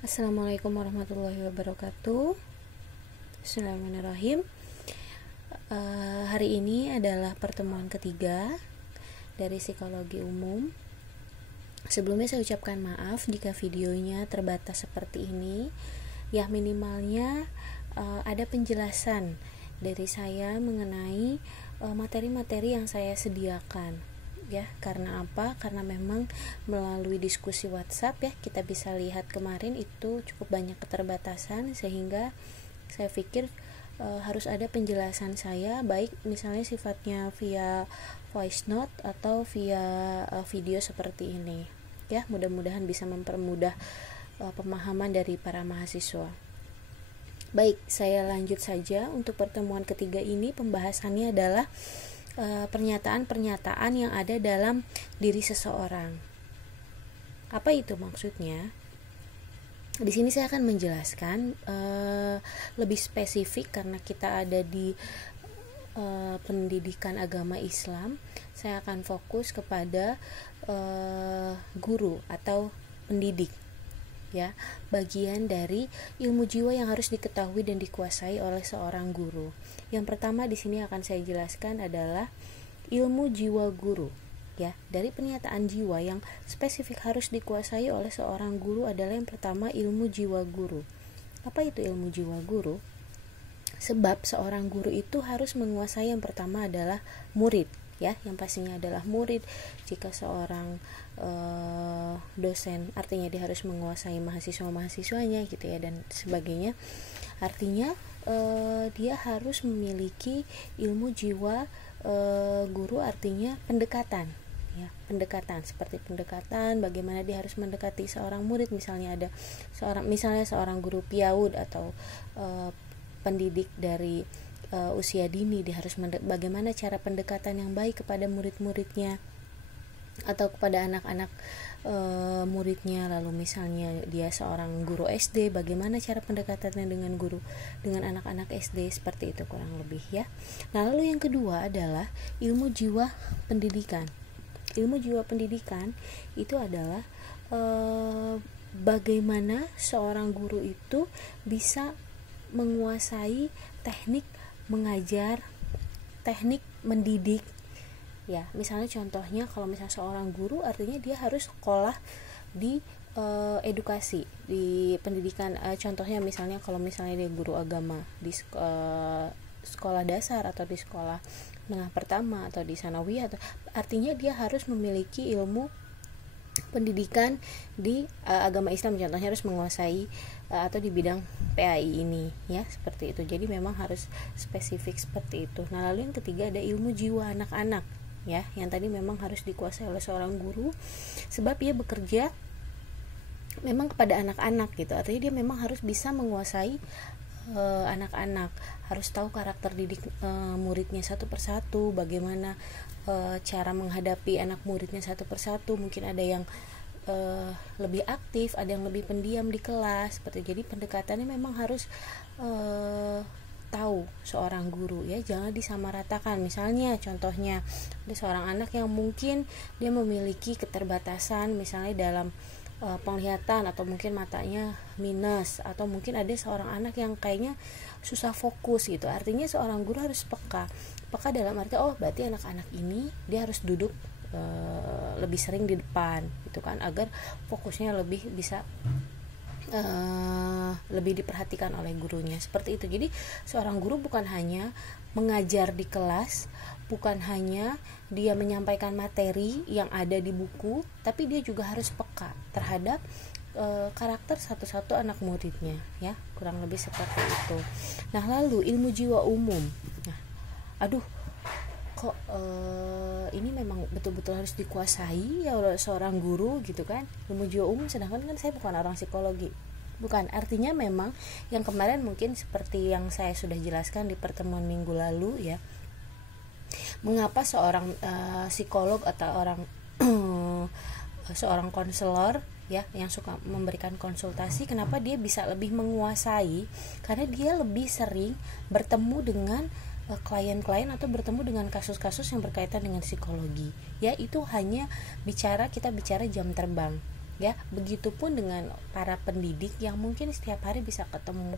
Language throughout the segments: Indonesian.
Assalamualaikum warahmatullahi wabarakatuh. Bismillahirrahmanirrahim. Hari ini adalah pertemuan ketiga dari psikologi umum. Sebelumnya saya ucapkan maaf jika videonya terbatas seperti ini. Ya, minimalnya ada penjelasan dari saya mengenai materi-materi yang saya sediakan. Ya, karena apa? Karena memang melalui diskusi WhatsApp ya, kita bisa lihat kemarin itu cukup banyak keterbatasan, sehingga saya pikir harus ada penjelasan saya, baik misalnya sifatnya via voice note atau via video seperti ini. Ya, mudah-mudahan bisa mempermudah pemahaman dari para mahasiswa. Baik, saya lanjut saja. Untuk pertemuan ketiga ini pembahasannya adalah pernyataan-pernyataan yang ada dalam diri seseorang. Apa itu maksudnya? Di sini saya akan menjelaskan lebih spesifik karena kita ada di pendidikan agama Islam. Saya akan fokus kepada guru atau pendidik. Ya, bagian dari ilmu jiwa yang harus diketahui dan dikuasai oleh seorang guru. Yang pertama di sini akan saya jelaskan adalah ilmu jiwa guru. Ya, dari pernyataan jiwa yang spesifik harus dikuasai oleh seorang guru adalah yang pertama ilmu jiwa guru. Apa itu ilmu jiwa guru? Sebab seorang guru itu harus menguasai yang pertama adalah murid. Ya, yang pastinya adalah murid. Jika seorang dosen, artinya dia harus menguasai mahasiswa-mahasiswanya gitu ya, dan sebagainya. Artinya dia harus memiliki ilmu jiwa guru, artinya pendekatan ya, pendekatan seperti pendekatan bagaimana dia harus mendekati seorang murid. Misalnya ada seorang guru PIAUD atau pendidik dari usia dini, dia harus bagaimana cara pendekatan yang baik kepada murid-muridnya atau kepada anak-anak muridnya. Lalu misalnya dia seorang guru SD, bagaimana cara pendekatannya dengan anak-anak SD, seperti itu kurang lebih ya. Nah, lalu yang kedua adalah ilmu jiwa pendidikan. Ilmu jiwa pendidikan itu adalah bagaimana seorang guru itu bisa menguasai teknik mengajar, teknik mendidik. Ya, misalnya contohnya kalau misalnya seorang guru, artinya dia harus sekolah di edukasi, di pendidikan. Contohnya misalnya kalau misalnya dia guru agama di sekolah dasar atau di sekolah menengah pertama atau di sanawiyah, artinya dia harus memiliki ilmu pendidikan di agama Islam. Contohnya harus menguasai atau di bidang PAI ini ya, seperti itu. Jadi memang harus spesifik seperti itu. Nah, lalu yang ketiga ada ilmu jiwa anak-anak ya, yang tadi memang harus dikuasai oleh seorang guru, sebab ia bekerja memang kepada anak-anak gitu. Artinya dia memang harus bisa menguasai anak-anak, harus tahu karakter didik muridnya satu persatu, bagaimana cara menghadapi anak muridnya satu persatu. Mungkin ada yang lebih aktif, ada yang lebih pendiam di kelas seperti. Jadi pendekatannya memang harus tahu seorang guru ya, jangan disamaratakan. Misalnya contohnya ada seorang anak yang mungkin dia memiliki keterbatasan misalnya dalam penglihatan, atau mungkin matanya minus, atau mungkin ada seorang anak yang kayaknya susah fokus gitu. Artinya seorang guru harus peka dalam arti berarti anak-anak ini dia harus duduk lebih sering di depan gitu kan, agar fokusnya lebih bisa lebih diperhatikan oleh gurunya, seperti itu. Jadi seorang guru bukan hanya mengajar di kelas, bukan hanya dia menyampaikan materi yang ada di buku, tapi dia juga harus peka terhadap karakter satu-satu anak muridnya ya, kurang lebih seperti itu. Nah, lalu ilmu jiwa umum. Nah, kok ini memang betul-betul harus dikuasai ya oleh seorang guru gitu kan, ilmu jiwa umum, sedangkan kan saya bukan orang psikologi. Bukan, artinya memang yang kemarin mungkin seperti yang saya sudah jelaskan di pertemuan minggu lalu ya, mengapa seorang psikolog atau seorang konselor ya yang suka memberikan konsultasi, kenapa dia bisa lebih menguasai? Karena dia lebih sering bertemu dengan klien-klien atau bertemu dengan kasus-kasus yang berkaitan dengan psikologi. Ya, itu hanya kita bicara jam terbang. ya. Begitupun dengan para pendidik yang mungkin setiap hari bisa ketemu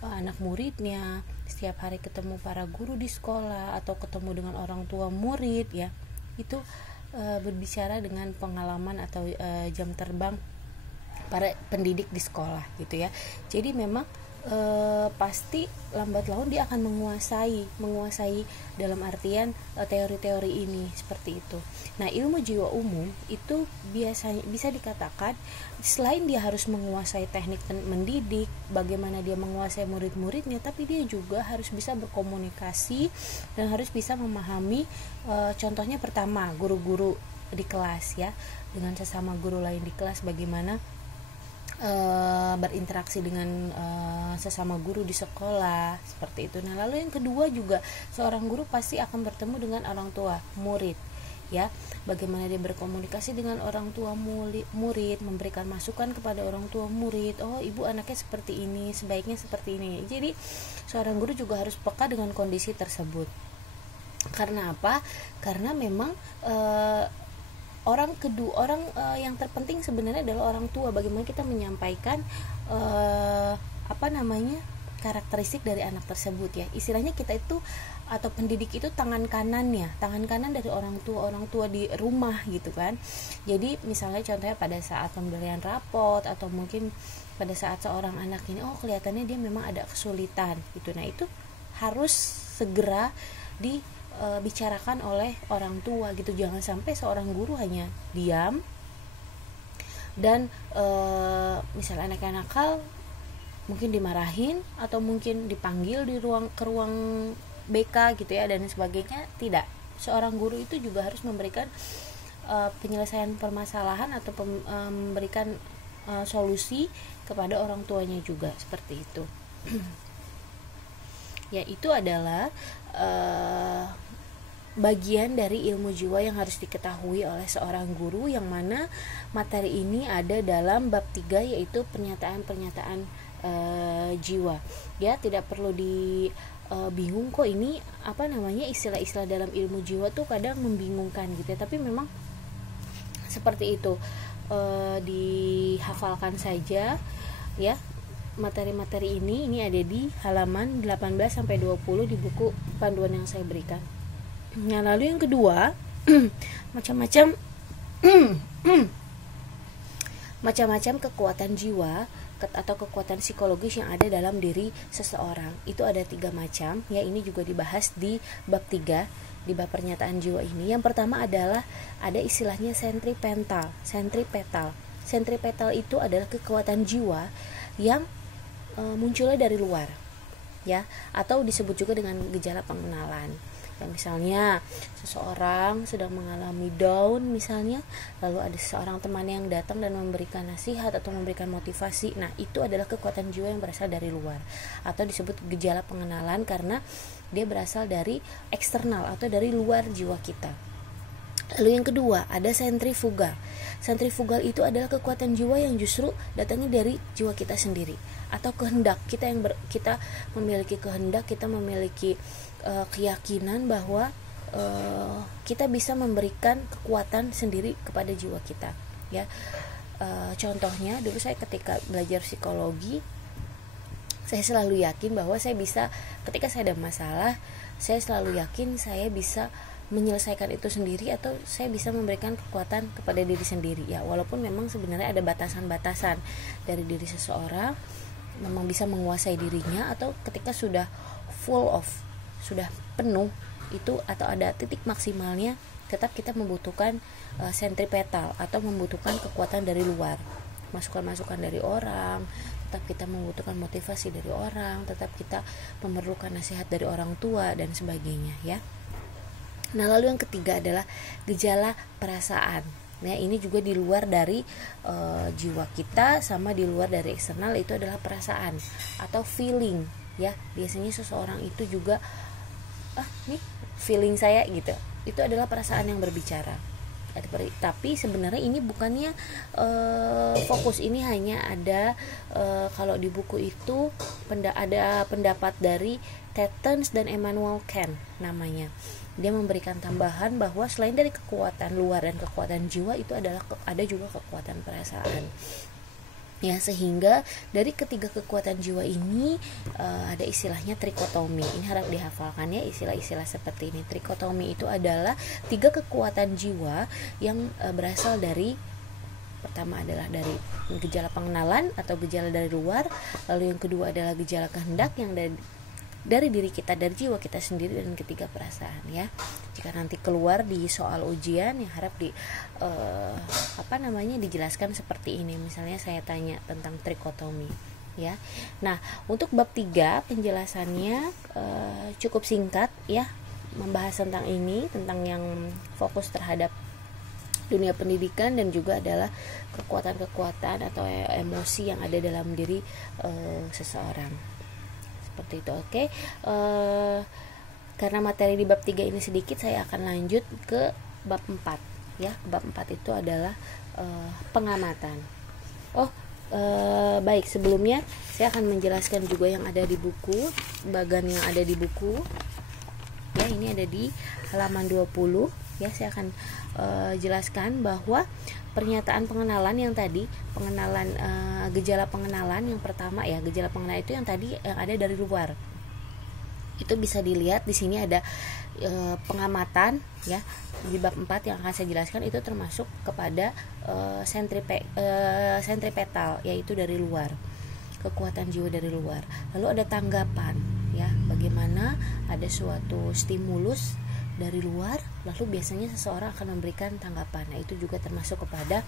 anak muridnya, setiap hari ketemu para guru di sekolah atau ketemu dengan orang tua murid, ya. Itu berbicara dengan pengalaman atau jam terbang para pendidik di sekolah gitu ya. Jadi memang pasti lambat laun dia akan menguasai dalam artian teori-teori ini, seperti itu. Nah, ilmu jiwa umum itu biasanya bisa dikatakan selain dia harus menguasai teknik mendidik, bagaimana dia menguasai murid-muridnya, tapi dia juga harus bisa berkomunikasi dan harus bisa memahami contohnya pertama guru-guru di kelas, ya, dengan sesama guru lain di kelas, bagaimana berinteraksi dengan sesama guru di sekolah, seperti itu. Nah, lalu yang kedua juga seorang guru pasti akan bertemu dengan orang tua murid, ya. Bagaimana dia berkomunikasi dengan orang tua murid, memberikan masukan kepada orang tua murid. Oh, ibu anaknya seperti ini, sebaiknya seperti ini. Jadi seorang guru juga harus peka dengan kondisi tersebut. Karena apa? Karena memang orang yang terpenting sebenarnya adalah orang tua. Bagaimana kita menyampaikan karakteristik dari anak tersebut, ya. Istilahnya kita itu atau pendidik itu tangan kanan dari orang tua di rumah gitu kan. Jadi misalnya contohnya pada saat pemberian rapot atau mungkin pada saat seorang anak ini kelihatannya dia memang ada kesulitan gitu. Nah, itu harus segera dibicarakan oleh orang tua gitu. Jangan sampai seorang guru hanya diam dan misalnya anaknya nakal mungkin dimarahin atau mungkin dipanggil ke ruang BK gitu ya dan sebagainya. Tidak, seorang guru itu juga harus memberikan penyelesaian permasalahan atau memberikan solusi kepada orang tuanya juga, seperti itu. Ya, itu adalah bagian dari ilmu jiwa yang harus diketahui oleh seorang guru, yang mana materi ini ada dalam bab 3, yaitu pernyataan-pernyataan jiwa. Ya, tidak perlu bingung kok ini istilah-istilah dalam ilmu jiwa tuh kadang membingungkan gitu ya. Tapi memang seperti itu, dihafalkan saja ya. Materi-materi ini ada di halaman 18-20 di buku panduan yang saya berikan. Nah, lalu yang kedua, macam-macam kekuatan jiwa atau kekuatan psikologis yang ada dalam diri seseorang. Itu ada 3 macam, ya. Ini juga dibahas di bab 3, di bab pernyataan jiwa ini. Yang pertama adalah ada istilahnya sentripetal. Sentripetal itu adalah kekuatan jiwa yang munculnya dari luar, ya, atau disebut juga dengan gejala pengenalan. Ya, misalnya seseorang sedang mengalami down misalnya, lalu ada seorang teman yang datang dan memberikan nasihat atau memberikan motivasi. Nah, itu adalah kekuatan jiwa yang berasal dari luar, atau disebut gejala pengenalan karena dia berasal dari eksternal atau dari luar jiwa kita. Lalu yang kedua ada sentrifugal. Sentrifugal itu adalah kekuatan jiwa yang justru datangnya dari jiwa kita sendiri, atau kehendak kita kita memiliki kehendak, kita memiliki keyakinan bahwa kita bisa memberikan kekuatan sendiri kepada jiwa kita, ya. Contohnya dulu saya ketika belajar psikologi, saya selalu yakin bahwa saya bisa, ketika saya ada masalah, saya selalu yakin saya bisa menyelesaikan itu sendiri, atau saya bisa memberikan kekuatan kepada diri sendiri, ya. Walaupun memang sebenarnya ada batasan-batasan dari diri seseorang, memang bisa menguasai dirinya, atau ketika sudah sudah penuh itu atau ada titik maksimalnya, tetap kita membutuhkan sentripetal atau membutuhkan kekuatan dari luar, masukan-masukan dari orang, tetap kita membutuhkan motivasi dari orang, tetap kita memerlukan nasihat dari orang tua dan sebagainya, ya. Nah, lalu yang ketiga adalah gejala perasaan. Nah, ini juga di luar dari jiwa kita, sama di luar dari eksternal, itu adalah perasaan atau feeling, ya. Biasanya seseorang itu juga nih feeling saya gitu, itu adalah perasaan yang berbicara. Tapi sebenarnya ini bukannya fokus ini hanya ada kalau di buku itu ada pendapat dari Tetens dan Immanuel Kant namanya. dia memberikan tambahan bahwa selain dari kekuatan luar dan kekuatan jiwa, itu adalah ada juga kekuatan perasaan. Ya, sehingga dari ketiga kekuatan jiwa ini ada istilahnya trikotomi. Ini harap dihafalkan ya, istilah-istilah seperti ini. Trikotomi itu adalah 3 kekuatan jiwa yang berasal dari, pertama adalah dari gejala pengenalan atau gejala dari luar, lalu yang kedua adalah gejala kehendak yang dari diri kita, dari jiwa kita sendiri, dan ketiga perasaan ya. Jika nanti keluar di soal ujian, ya harap dijelaskan seperti ini. Misalnya saya tanya tentang trikotomi ya. Nah, untuk bab 3 penjelasannya cukup singkat ya, membahas tentang ini, tentang yang fokus terhadap dunia pendidikan dan juga adalah kekuatan-kekuatan atau emosi yang ada dalam diri seseorang. Seperti itu. Oke. Karena materi di bab 3 ini sedikit, saya akan lanjut ke bab 4 ya. Bab 4 itu adalah pengamatan. Baik, sebelumnya saya akan menjelaskan juga yang ada di buku, bagan yang ada di buku. Ya, ini ada di halaman 20 ya. Saya akan jelaskan bahwa pernyataan pengenalan yang tadi, gejala pengenalan yang pertama ya, gejala pengenalan itu yang tadi yang ada dari luar. Itu bisa dilihat di sini ada pengamatan ya. Di bab 4 yang akan saya jelaskan itu termasuk kepada sentripetal, yaitu dari luar, kekuatan jiwa dari luar. Lalu ada tanggapan ya, bagaimana ada suatu stimulus dari luar, lalu biasanya seseorang akan memberikan tanggapan. Nah, itu juga termasuk kepada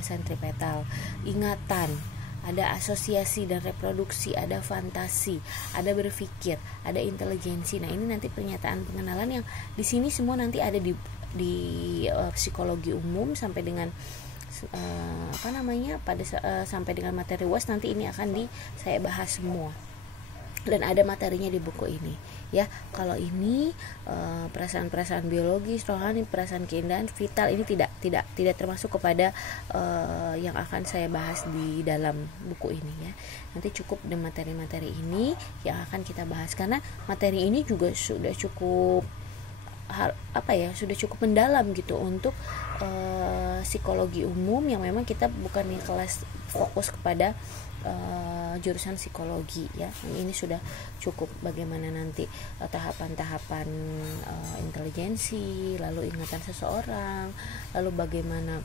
sentripetal. Ingatan, ada asosiasi dan reproduksi, ada fantasi, ada berpikir, ada intelijensi. Nah, ini nanti pernyataan pengenalan yang di sini semua nanti ada di psikologi umum sampai dengan sampai dengan materi UAS. Nanti ini akan saya bahas semua. Dan ada materinya di buku ini ya. Kalau ini perasaan-perasaan biologis, rohani, perasaan keindahan, vital, ini tidak termasuk kepada yang akan saya bahas di dalam buku ini ya. Nanti cukup dengan materi-materi ini yang akan kita bahas, karena materi ini juga sudah cukup sudah cukup mendalam gitu untuk psikologi umum, yang memang kita bukan di kelas fokus kepada jurusan psikologi ya. Ini sudah cukup bagaimana nanti tahapan-tahapan intelijensi, lalu ingatan seseorang, lalu bagaimana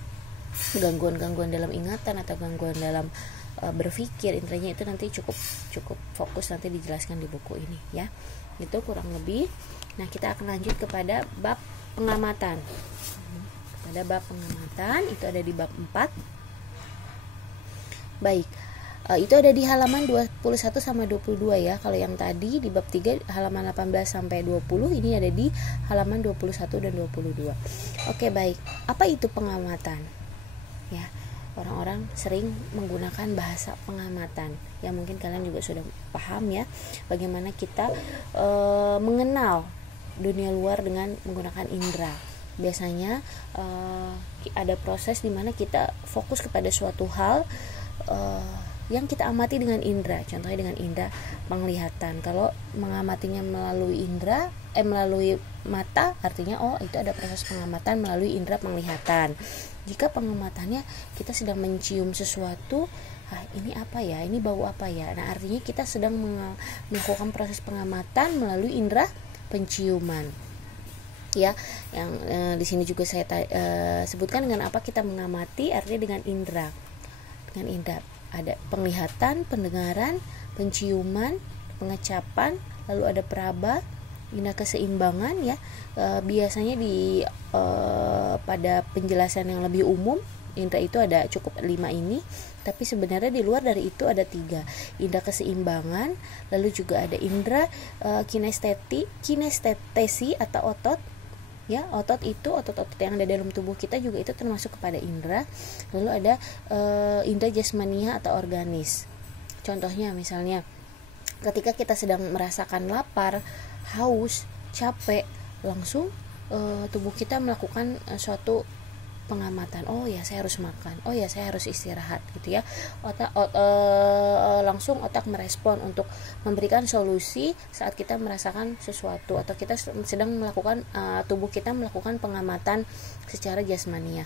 gangguan-gangguan dalam ingatan atau gangguan dalam berpikir, intinya itu nanti cukup fokus nanti dijelaskan di buku ini ya. Itu kurang lebih. Nah, kita akan lanjut kepada bab pengamatan. Pada bab pengamatan itu ada di bab 4. Baik. Itu ada di halaman 21 sama 22 ya. Kalau yang tadi di bab 3 halaman 18 sampai 20, ini ada di halaman 21 dan 22. Oke, baik. Apa itu pengamatan? Ya, orang-orang sering menggunakan bahasa pengamatan. Ya, mungkin kalian juga sudah paham ya bagaimana kita mengenal dunia luar dengan menggunakan indera. Biasanya ada proses di mana kita fokus kepada suatu hal yang kita amati dengan indera. Contohnya dengan indera penglihatan. Kalau mengamatinya melalui melalui mata, artinya itu ada proses pengamatan melalui indera penglihatan. Jika pengamatannya kita sedang mencium sesuatu, ini apa ya? Ini bau apa ya? Nah, artinya kita sedang melakukan proses pengamatan melalui indera penciuman. Ya, yang di sini juga saya sebutkan dengan apa kita mengamati, artinya dengan indera. Dengan indera ada penglihatan, pendengaran, penciuman, pengecapan, lalu ada peraba, indera keseimbangan ya. Biasanya pada penjelasan yang lebih umum, indera itu ada cukup 5 ini, tapi sebenarnya di luar dari itu ada 3. Indera keseimbangan, lalu juga ada indera kinestesi atau otot. Ya, otot itu otot-otot yang ada dalam tubuh kita juga itu termasuk kepada indera. Lalu ada indera jasmania atau organis. Contohnya misalnya ketika kita sedang merasakan lapar, haus, capek, langsung tubuh kita melakukan suatu pengamatan. Oh ya, saya harus makan. Oh ya, saya harus istirahat gitu ya. Langsung otak merespon untuk memberikan solusi saat kita merasakan sesuatu atau kita sedang melakukan tubuh kita melakukan pengamatan secara jasmania.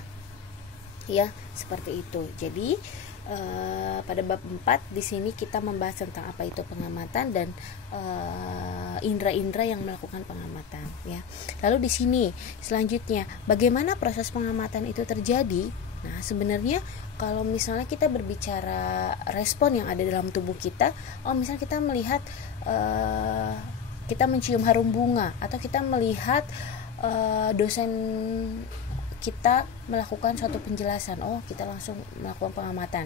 Ya, seperti itu. Jadi pada bab 4 di sini kita membahas tentang apa itu pengamatan dan indera-indera yang melakukan pengamatan ya. Lalu di sini selanjutnya bagaimana proses pengamatan itu terjadi? Nah, sebenarnya kalau misalnya kita berbicara respon yang ada dalam tubuh kita, misalnya kita melihat kita mencium harum bunga atau kita melihat dosen kita melakukan suatu penjelasan, kita langsung melakukan pengamatan.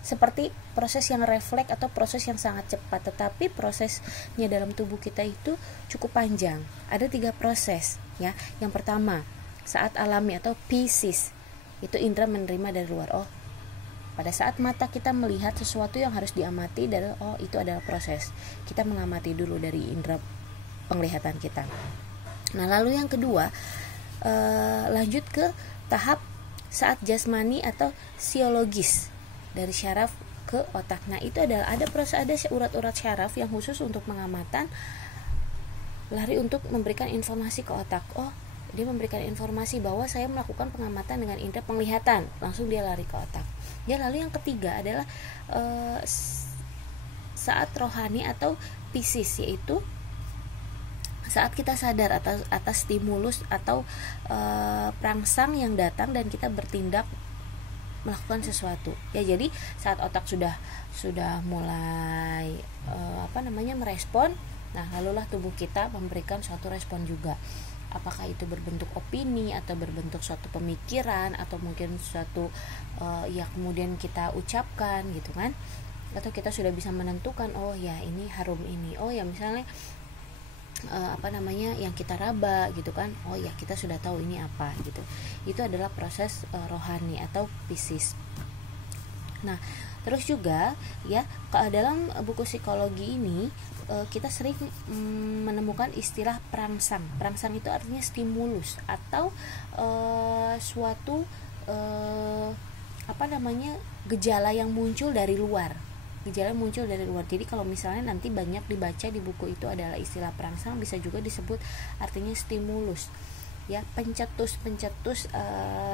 Seperti proses yang refleks atau proses yang sangat cepat, tetapi prosesnya dalam tubuh kita itu cukup panjang. Ada 3 proses ya. Yang pertama, saat alami atau physis, itu indera menerima dari luar. Pada saat mata kita melihat sesuatu yang harus diamati dari itu adalah proses. Kita mengamati dulu dari indera penglihatan kita. Nah, lalu yang kedua, lanjut ke tahap saat jasmani atau psikologis dari syaraf ke otak. Nah, itu adalah ada urat-urat syaraf yang khusus untuk pengamatan, lari untuk memberikan informasi ke otak. Dia memberikan informasi bahwa saya melakukan pengamatan dengan indera penglihatan, langsung dia lari ke otak. Ya, lalu yang ketiga adalah saat rohani atau physis, yaitu saat kita sadar atas stimulus atau perangsang yang datang dan kita bertindak melakukan sesuatu. Ya, jadi saat otak sudah mulai merespon, nah lalulah tubuh kita memberikan suatu respon juga. Apakah itu berbentuk opini atau berbentuk suatu pemikiran atau mungkin suatu kemudian kita ucapkan gitu kan. Atau kita sudah bisa menentukan ini harum ini. Misalnya yang kita raba gitu kan, kita sudah tahu ini apa gitu. Itu adalah proses rohani atau physis. Nah, terus juga ya, dalam buku psikologi ini kita sering menemukan istilah perangsang. Perangsang itu artinya stimulus atau suatu gejala yang muncul dari luar. Jadi kalau misalnya nanti banyak dibaca di buku itu adalah istilah perangsang, bisa juga disebut artinya stimulus. Ya, pencetus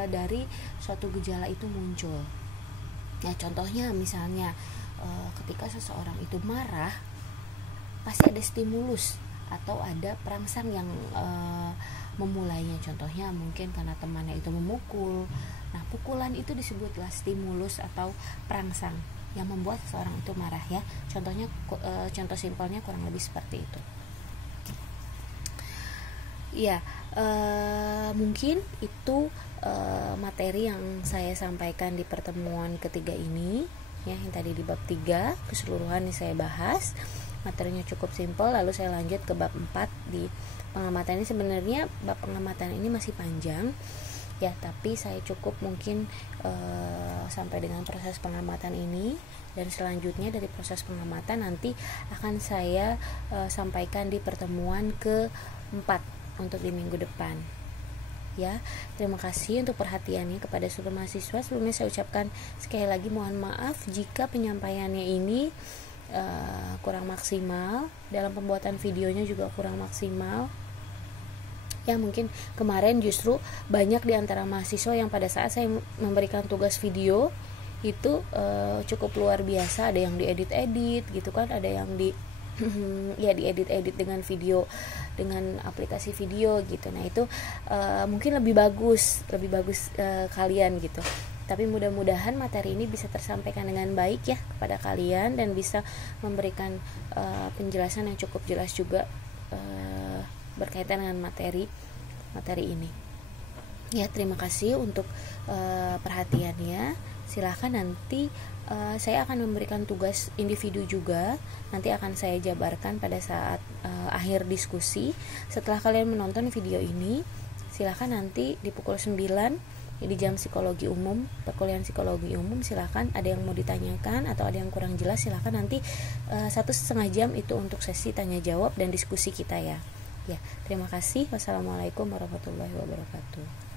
dari suatu gejala itu muncul. Ya, contohnya misalnya ketika seseorang itu marah, pasti ada stimulus atau ada perangsang yang memulainya. Contohnya mungkin karena temannya itu memukul. Nah, pukulan itu disebutlah stimulus atau perangsang yang membuat seseorang itu marah ya. Contohnya contoh simpelnya kurang lebih seperti itu. Ya, mungkin itu materi yang saya sampaikan di pertemuan ketiga ini ya, yang tadi di bab 3 keseluruhan yang saya bahas. Materinya cukup simpel. Lalu saya lanjut ke bab 4 di pengamatan. Ini sebenarnya bab pengamatan ini masih panjang ya, tapi saya cukup mungkin sampai dengan proses pengamatan ini, dan selanjutnya dari proses pengamatan nanti akan saya sampaikan di pertemuan ke-4 untuk di minggu depan ya. Terima kasih untuk perhatiannya kepada seluruh mahasiswa. Sebelumnya saya ucapkan sekali lagi mohon maaf jika penyampaiannya ini kurang maksimal, dalam pembuatan videonya juga kurang maksimal. Ya, mungkin kemarin justru banyak di antara mahasiswa yang pada saat saya memberikan tugas video itu cukup luar biasa. Ada yang diedit-edit gitu kan, ada yang diedit-edit dengan video, dengan aplikasi video gitu. Nah, itu mungkin lebih bagus kalian gitu. Tapi mudah-mudahan materi ini bisa tersampaikan dengan baik ya kepada kalian, dan bisa memberikan penjelasan yang cukup jelas juga berkaitan dengan materi ini ya. Terima kasih untuk perhatiannya. Silahkan nanti saya akan memberikan tugas individu juga, nanti akan saya jabarkan pada saat akhir diskusi. Setelah kalian menonton video ini, silahkan nanti di pukul 9 di jam psikologi umum, perkuliahan psikologi umum, silahkan ada yang mau ditanyakan atau ada yang kurang jelas, silahkan nanti 1,5 jam itu untuk sesi tanya jawab dan diskusi kita ya. Ya, terima kasih. Wassalamualaikum warahmatullahi wabarakatuh.